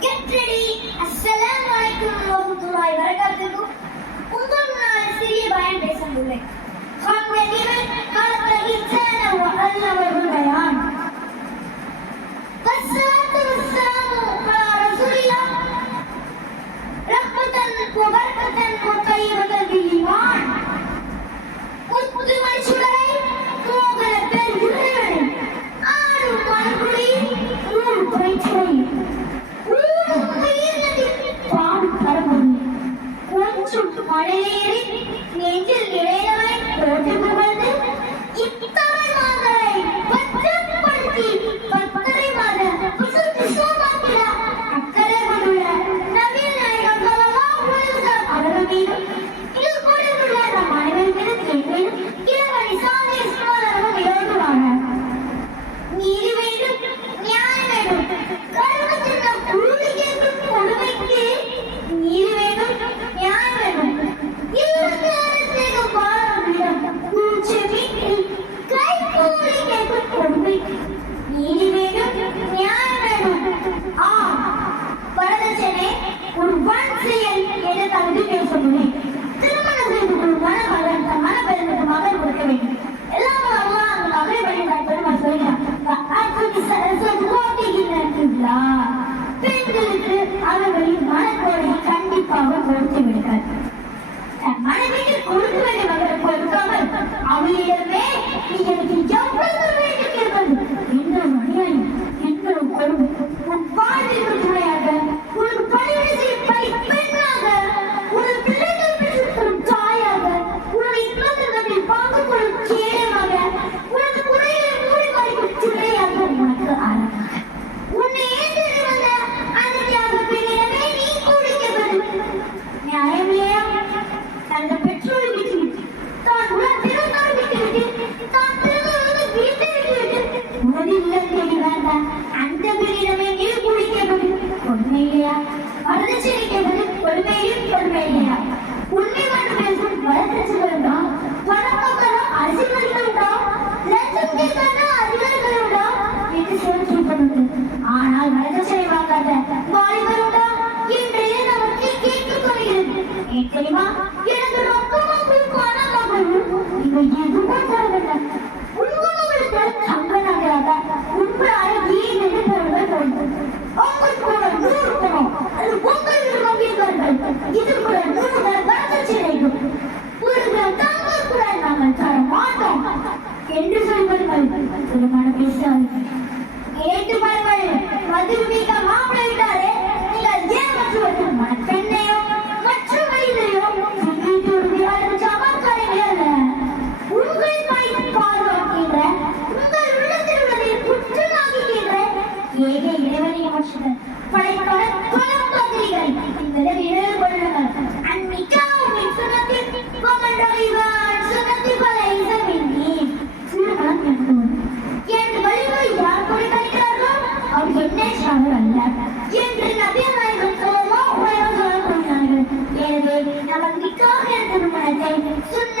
Get ready அஸ்ஸலாமு அலைக்கும் வரஹ்மத்துல்லாஹி வபரகாத்துஹு. உங்கள் நான் சிறிய பயன் பேச உள்ளேன் நெஞ்சில் இறையவாய் தோற்று புகழ்ந்து இத்தமிழ் மாதரை பச்சப்படுத்தி பற்பகரை மாத புசு கிருஷ்ணமாக்கிற அக்கறை கொண்டுள்ள நவீன நாயகம் அவர்கள் மீது பெண்களுக்கு அவர்களின் என்று சொல்வார்கள் திருமணம் பேசாது ஏற்றுப்பார்கள் மதுரை ஏக இளவரியமற்றது படைப்பட பலம் பகுதிகள் விலகிடு கொள்ளுங்கள் அன்னிக்காவும் சுனத்தில் கொமண்டவிவான் சுனத்தில் பல இசமின்றி சூழ்நலம் என்போம் என் வலிமை யார் கொடுக்கிறார்களோ அவர் என்ன சாவர் அல்ல. என்று நபியமார்கள் சோமோ உலகம் சொல்லக் கொண்டார்கள் எனவே நமக்கு காக திருமணத்தை சுண்ண